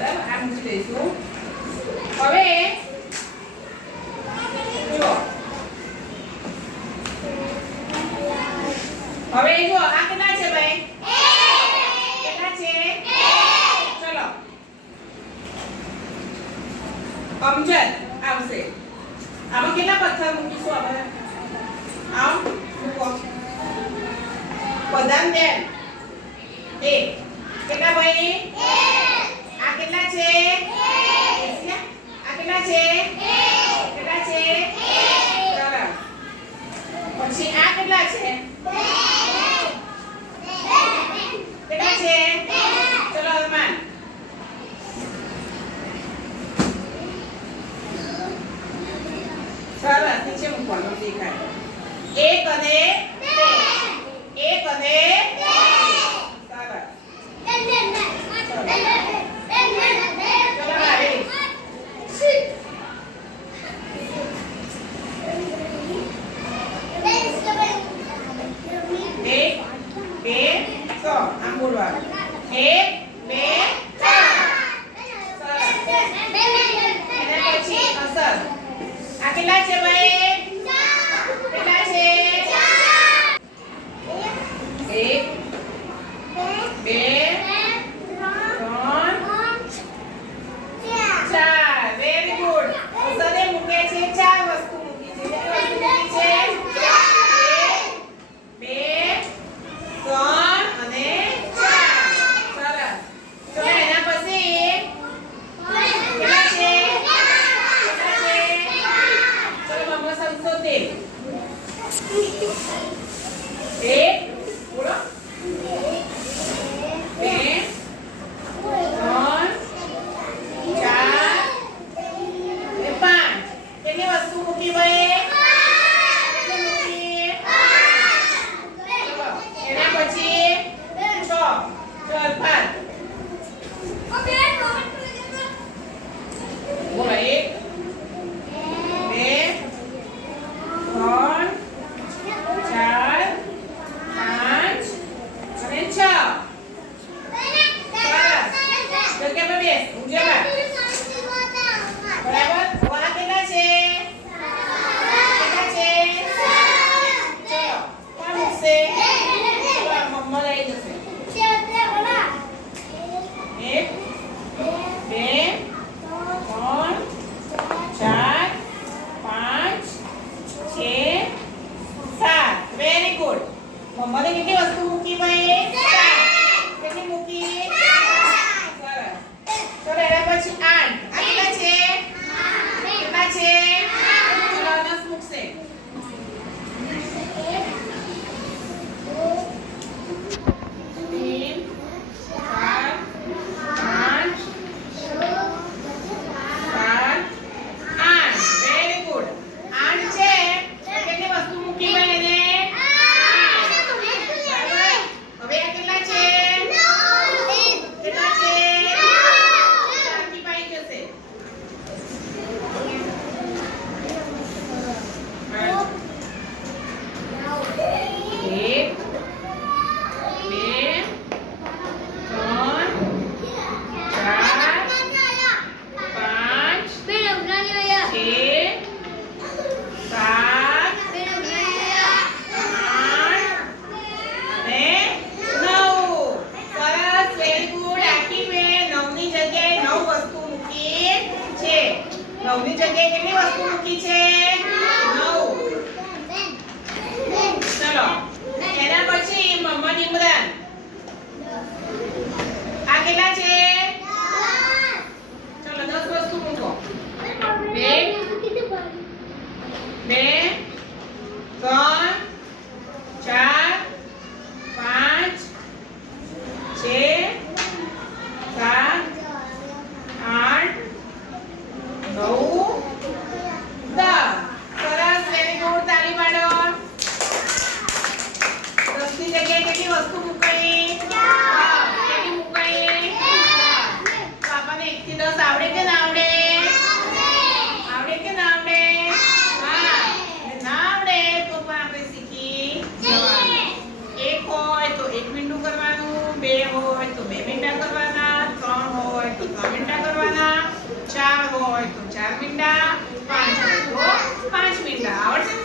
આ મૂકી હવે જો હવે જો આ કેટલા છે ભાઈ? કેટલા છે? ચલો. અમજદ આવશે. આમાં કેટલા પથ્થર મૂકીશું આપણે? આમ મૂકો. પદાન બેન એ કેટલા ભાઈ? છે? કેટલા છે? કેટલા છે? પછી છે? કેટલા છે? સરસ નીચે મૂકવાનું, દેખાય. એક અને એક અને કરવાનું એક બે સરસ એના કેટલા છે ભાઈ? કેટલી વસ્તુ મૂકી મેં કેટલી મૂકી સરસ તો એના પછી આઠ હોય તો ચાર મીંડા પાંચ હોય તો પાંચ આવડશે